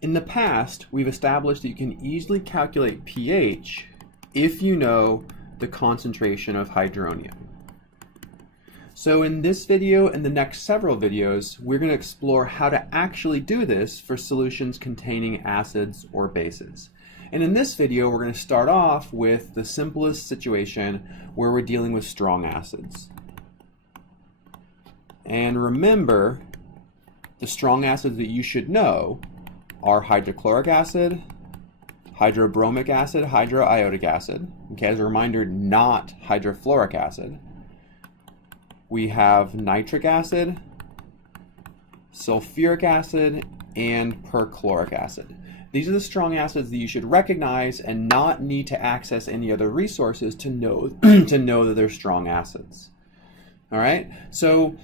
In the past, we've established that you can easily calculate pH if you know the concentration of hydronium. So in this video and the next several videos, we're going to explore how to actually do this for solutions containing acids or bases. And in this video, we're going to start off with the simplest situation where we're dealing with strong acids. And remember, the strong acids that you should know are hydrochloric acid, hydrobromic acid, hydroiodic acid. Okay, as a reminder, not hydrofluoric acid. We have nitric acid, sulfuric acid, and perchloric acid. These are the strong acids that you should recognize and not need to access any other resources to know to know that they're strong acids. All right, so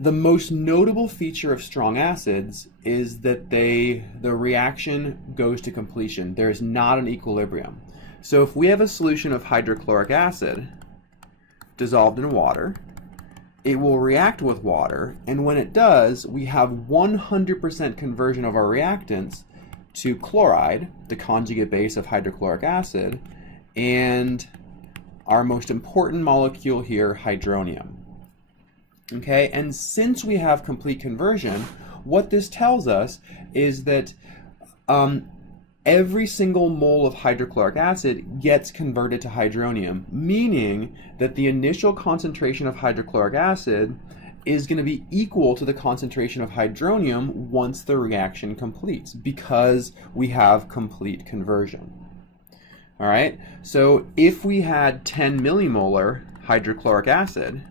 the most notable feature of strong acids is that the reaction goes to completion. There is not an equilibrium. So if we have a solution of hydrochloric acid dissolved in water, it will react with water, and when it does, we have 100% conversion of our reactants to chloride, the conjugate base of hydrochloric acid, and our most important molecule here, hydronium. Okay, and since we have complete conversion, what this tells us is that every single mole of hydrochloric acid gets converted to hydronium, meaning that the initial concentration of hydrochloric acid is going to be equal to the concentration of hydronium once the reaction completes, because we have complete conversion. All right, so if we had 10 millimolar hydrochloric acid,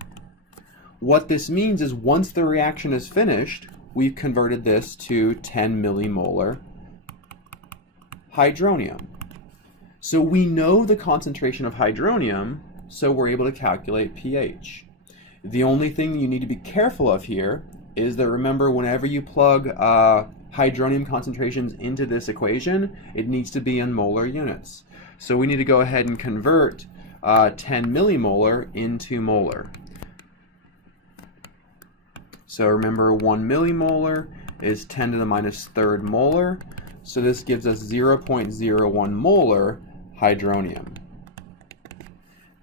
what this means is once the reaction is finished, we've converted this to 10 millimolar hydronium. So we know the concentration of hydronium, so we're able to calculate pH. The only thing you need to be careful of here is that, remember, whenever you plug hydronium concentrations into this equation, it needs to be in molar units. So we need to go ahead and convert 10 millimolar into molar. So remember, 1 millimolar is 10 to the minus third molar. So this gives us 0.01 molar hydronium.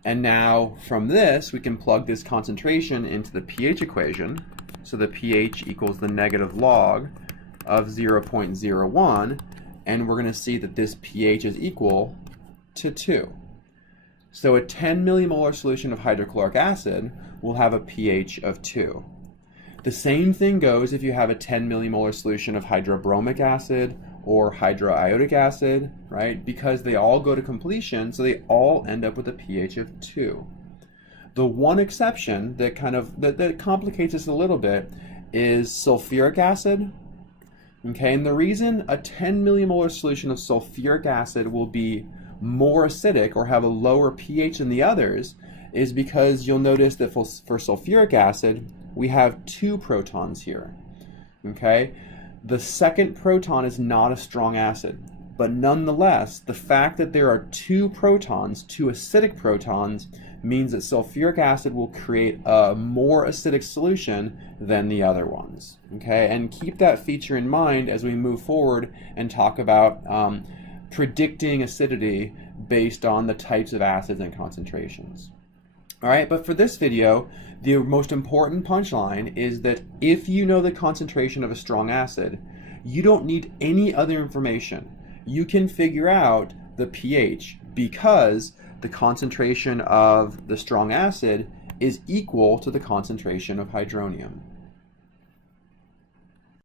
And now from this, we can plug this concentration into the pH equation. So the pH equals the negative log of 0.01. And we're going to see that this pH is equal to 2. So a 10 millimolar solution of hydrochloric acid will have a pH of 2. The same thing goes if you have a 10 millimolar solution of hydrobromic acid or hydroiodic acid, right? Because they all go to completion, so they all end up with a pH of 2. The one exception that that complicates this a little bit is sulfuric acid. Okay, and the reason a 10 millimolar solution of sulfuric acid will be more acidic or have a lower pH than the others is because you'll notice that for sulfuric acid, we have 2 protons here. Okay? The second proton is not a strong acid, but nonetheless, the fact that there are 2 protons, 2 acidic protons, means that sulfuric acid will create a more acidic solution than the other ones. Okay? And keep that feature in mind as we move forward and talk about predicting acidity based on the types of acids and concentrations. All right, but for this video, the most important punchline is that if you know the concentration of a strong acid, you don't need any other information. You can figure out the pH because the concentration of the strong acid is equal to the concentration of hydronium.